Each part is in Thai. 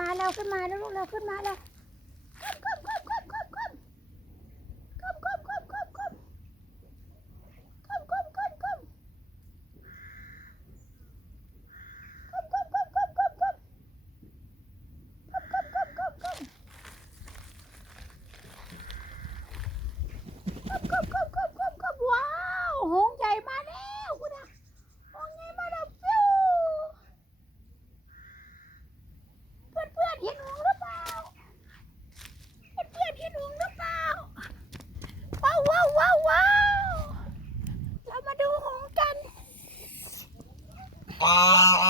มาแล้วขึ้นมาแล้วลูกเราขึ้นมาแล้ว Ah!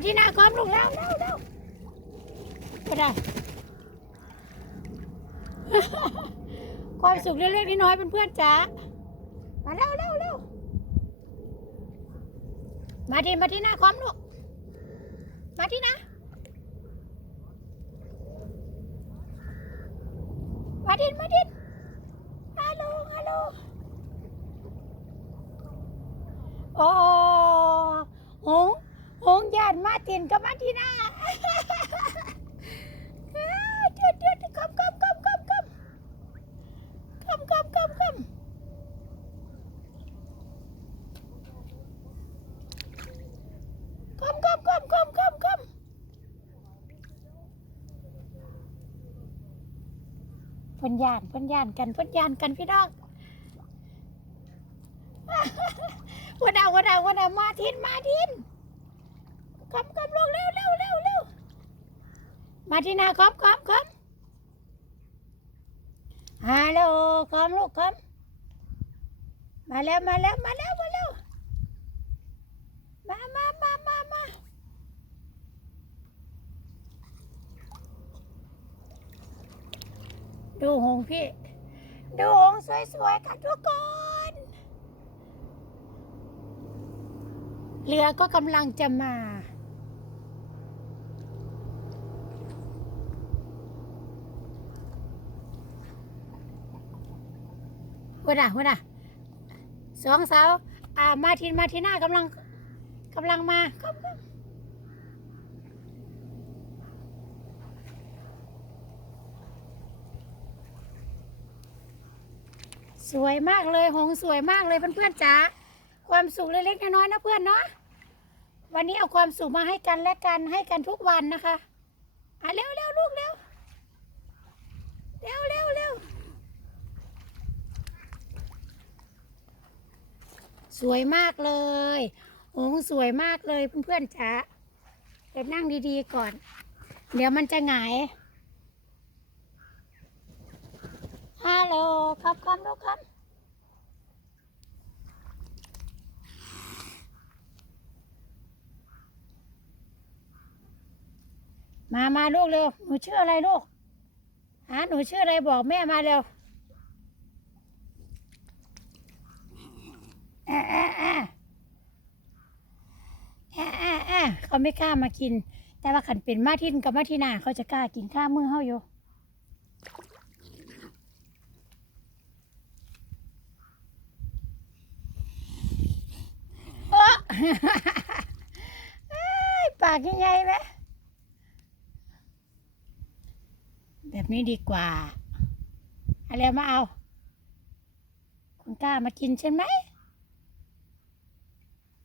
มาทินาก้อมลูกแล้วแล้วแล้วก็ได้ ความสุขเล็กๆน้อยๆเพื่อนๆจ๋ามาเร็วเร็วเร็วมาทินมาทินาก้อมลูกมาทินามาทินมาทินฮัลโหลฮัลโหลโอ้หง หงยานมาตินกับมาทีน่าเดือดเดือดกำกำกำกำกำกำกำกำกำกำกำกำกำกำกำพ่นยานพ่นยานกันพ่นยานกันพี่น้องวันดาวันดาวันดามาทินมาทิน คำคำลงเร็วเร็วเร็วเร็วมาทินาคำคำคำฮัลโหลคำลูกคำมมาแล้วมาแล้วมาแล้วมาแล้วมามามามามาดูหงพี่ ดูหงส์สวยๆค่ะทุกคนเรือก็กำลังจะมา หัวหน้าหัวหน้าสองสาวอ่ามาทินมาทิน่ากำลังกำลังมาคคสวยมากเลยหงสวยมากเลยเพื่อนๆจ๋าความสุขเล็กๆน้อยๆนะเพื่อนเนาะวันนี้เอาความสุขมาให้กันและกันให้กันทุกวันนะคะอะเร็วเร็วลูกเร็ว เร็วเร็วเร็ว สวยมากเลยโอ้สวยมากเลยเพื่อนๆจ๋าเดี๋ยวนั่งดีๆก่อน เดี๋ยวมันจะหงายฮัลโหลครับครับลูกครับมา มาลูกเร็ว หนูชื่ออะไรลูกฮะหนูชื่ออะไรบอกแม่มาเร็วแอะแอะแอะแอะแอะแอะ เขาไม่กล้ามากิน แต่ว่าขันเป็นมาทินกับมาทินาเขาจะกล้ากินข้าวมือเฮาอยู่เอ้ปากใหญ่ไหมแบบนี้ดีกว่าอะไรมาเอา คุณกล้ามากินใช่ไหม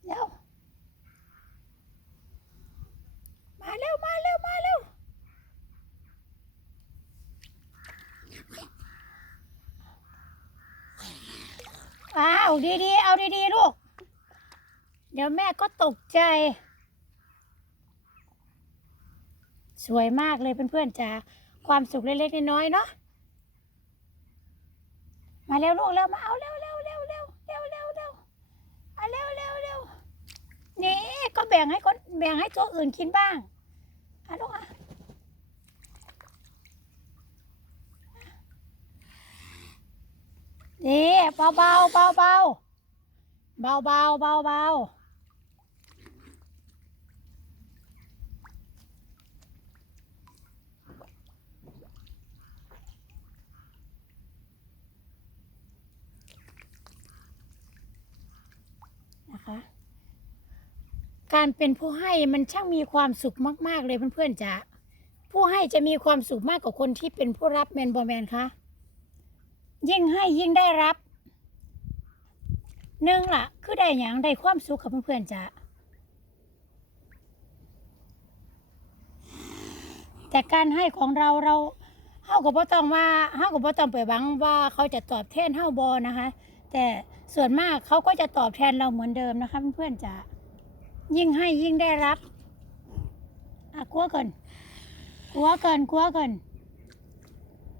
เร็ว มาเร็ว มาเร็ว มาเร็ว อ้าว ดีๆ เอาดีๆ ลูก เดี๋ยวแม่ก็ตกใจ สวยมากเลยเพื่อนๆจ้าความสุขเล็กๆน้อยๆเนาะ มาเร็วลูกเร็วมาเอาเร็วเร็วเร็วเร็วเร็วเร็วเร็วเอาเร็วเร็วเร็วนี่ก็แบ่งให้คนแบ่งให้ตัวอื่นกินบ้าง อะลูกอะนี่เบาเบาเบาเบาเบาเบาเบาเบานะคะ การเป็นผู้ให้มันช่างมีความสุขมาก ๆ เลยเพื่อนๆจ๋าผู้ให้จะมีความสุขมากกว่าคนที่เป็นผู้รับแมนบอแมนคะยิ่งให้ยิ่งได้รับหนึ่งล่ะ คือได้อย่างได้ความสุขกับเพื่อนๆจ๋าแต่การให้ของเราเราเฮาก็บ่ต้องว่าเฮาก็บ่ต้องไปหวังว่าเขาจะตอบแทนเฮาบ่นะคะ แต่ส่วนมากเขาก็จะตอบแทนเราเหมือนเดิมนะคะเพื่อนๆจ๋า ยิ่งให้ยิ่งได้รับอะกลัวก่อนกลัวก่อนกลัวก่อน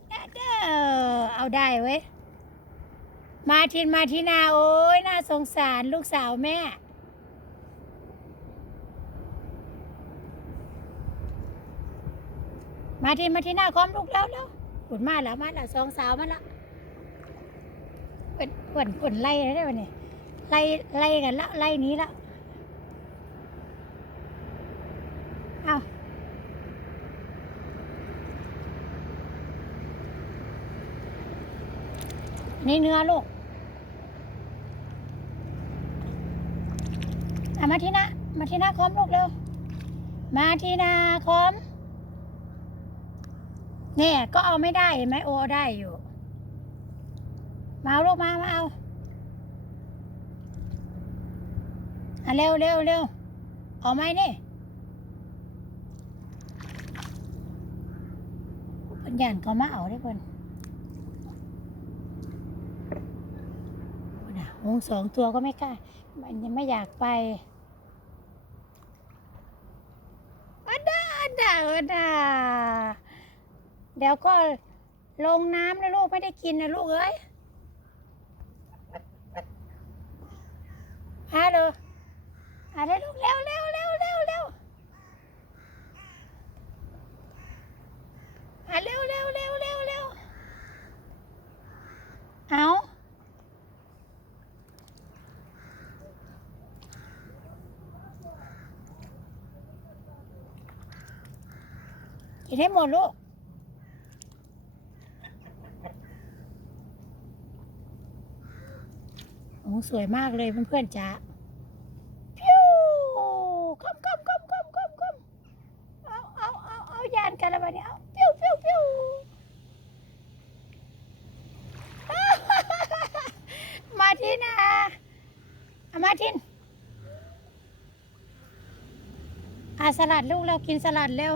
เด้อเอาได้เว้ย มาทินมาทินา โอ้ยน่าสงสารลูกสาวแม่ มาทินมาทินาคอมลูกแล้วแล้วขุนมาแล้วมาแล้วสองสาวมาแล้วเปิดเปิดเปิดไล่ได้ไหมเนี่ยไล่ไล่กันแล้วไล่นี้แล้ว เอา ในเนื้อลูกอามาทีน้ามาทีน้าคอมลูกเร็ว มาทีนาคอมเนี่ยก็เอาไม่ได้เห็นไหมโอเอาได้อยู่ มาเอาลูกมา มาเอาอะเร็วเร็วเร็วเอาไหมนี่เพิ่นย่านเขามาเอาได้เพิ่นพุ่นน่ะ หงสองตัวก็ไม่กล้ามันยังไม่อยากไปอันดาอันดาอันดาเดี๋ยวก็ลงน้ำนะลูกไม่ได้กินนะลูกเอ้ยฮัลโหลอะไรลูกเร็วเร็วเร็วเร็วเร็วอะเร็วเร็วเร็วเร็วเร็วเอา กินให้หมดลูกโอ้สวยมากเลยเพื่อนๆจ้าพิ้วคมคมคมคมคมคมเอาเอาเอาเอายานกันแล้ววันนี้เอาพิ้วพิ้วพิ้วมาทินอะมาทินอะสลัดลูกเรากินสลัดเร็ว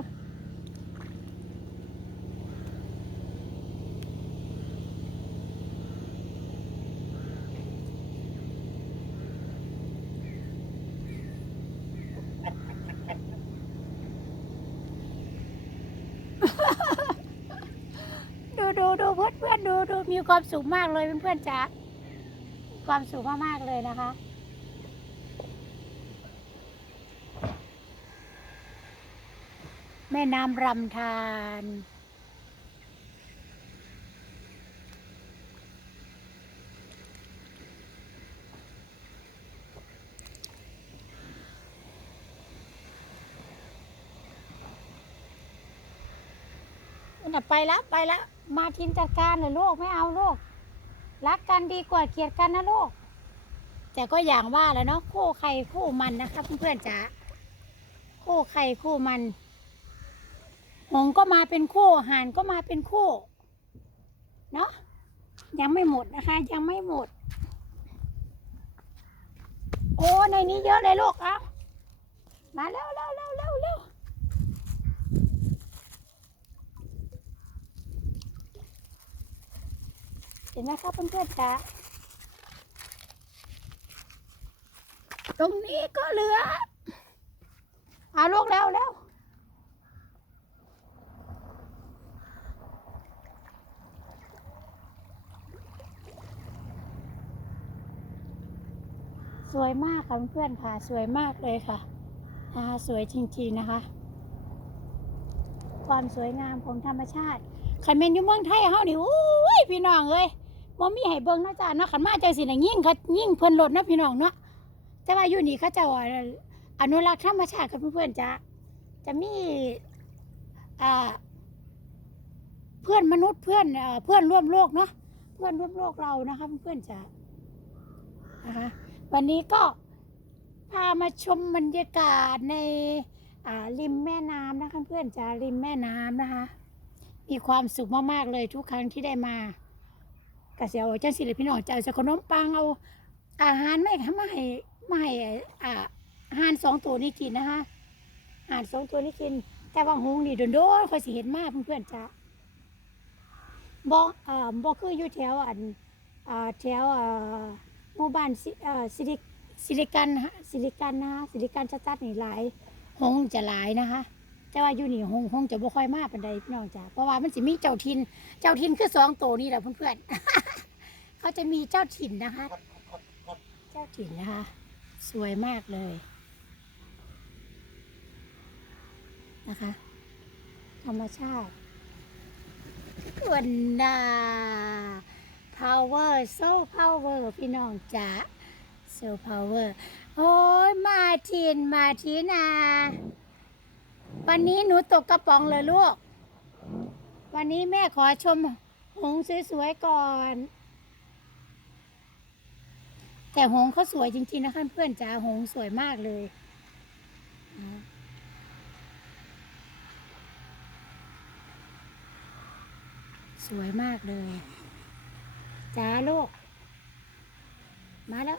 ดูดูดูเพื่อนเพื่อนดูดู มีความสุขมากเลยเพื่อนๆจ้าความสุขมากๆเลยนะคะ แม่น้ำรำธา รน่ะไปแล้วไปแล้วมาทินจัดการเลยลูกไม่เอาลูกรักกันดีกว่าเกลียดกันนะลูกแต่ก็อย่างว่าแหล้วเนาะคู่ใครคู่มันนะครับเพื่อนๆจ๋าคู่ใครคู่มัน หงก็มาเป็นคู่หานก็มาเป็นคู่เนาะยังไม่หมดนะคะ ยังไม่หมด โอ้ในนี้เยอะเลยลูกเอา ห็นไหมคะเพื่อนๆจ้ะตรงนี้ก็เหลือเอาลูกแล้วแล้วสวยมากค่ะเพื่อนค่ะ สวยมากเลยค่ะนะคสวยจริงๆนะคะ ความสวยงามของธรรมชาติคันเมนยูเมืองไทยเฮานี่อู้ยพี่น้องเลย บ่มีให้เบิ่งเนาะจ้าเนาะขันมาจังสิน่ะยิ่งค่ะยิ่งเพิ่นลดเนาะพี่น้องเนาะแต่ว่าอยู่นี่เขาเจ้าอนุรักษ์ธรรมชาติกับเพื่อนๆจ้าจะมีอ่าเพื่อนมนุษย์เพื่อนเพื่อนร่วมโลกเนาะเพื่อนร่วมโลกเรานะคะเพื่อนๆจ้านะคะวันนี้ก็พามาชมบรรยากาศในริมแม่น้ำนะคะเพื่อนจ๋าริมแม่น้ำนะคะ มีความสุขมากๆเลยทุกครั้งที่ได้มา กระเสียวจังสิเลยพี่น้องจะเอาจะขนมปังเอาอาหารไม่ทำมาให้มาให้อ่าอาหารสองตัวนี้กินนะคะอาหารสองตัวนี้กิน แต่ว่าหงนี่โดนๆคอยสิเห็นมากเพื่อนๆจ้าบ่อ่าบ่คืออยู่แถวอันอ่าแถวอ่าหมู่บ้านสิอ่าสิริสิริกันฮะสิริกันนะคะสิริกันชัดๆนี่หลายหงจะหลายนะคะ แต่ว่าอยู่นี่หงหงจะบ่ค่อยมากปานใดพี่น้องจ๋าเพราะว่ามันสิมีเจ้าถิ่นเจ้าถิ่นคือสองตัวนี่แหละเพื่อนๆเขาจะมีเจ้าถิ่นนะคะ เจ้าถิ่นนะคะ สวยมากเลยนะคะ ธรรมชาติวันดา power so power พี่น้องจ๋า so power โอ้ยมาทินมาทินา วันนี้หนูตกกระป๋องเลยลูก วันนี้แม่ขอชมหงสวยๆก่อน แต่หงเขาสวยจริงๆนะคะเพื่อนจ๋าหงสวยมากเลยสวยมากเลยจ้าลูก มาแล้ว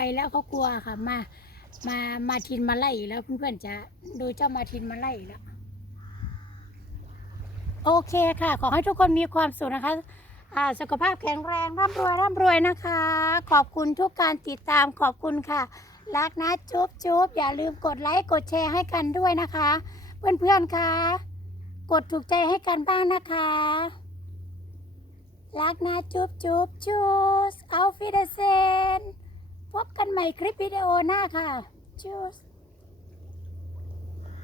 ไปแล้วเขากลัวค่ะ มา มามาทินมาไล่แล้วเพื่อนๆจะดูเจ้ามาทินมาไล่แล้วโอเคค่ะ ขอให้ทุกคนมีความสุขนะคะสุขภาพแข็งแรงร่ำรวยร่ำรวยนะคะ ขอบคุณทุกการติดตามขอบคุณค่ะ รักนะจุ๊บจุ๊บอย่าลืมกดไลค์กดแชร์ให้กันด้วยนะคะ เพื่อนๆค่ะ กดถูกใจให้กันบ้างนะคะ รักนะจุ๊บจุ๊บจูสเอาฟิเดเซน พบกันใหม่คลิปวิดีโอหน้าค่ะจูส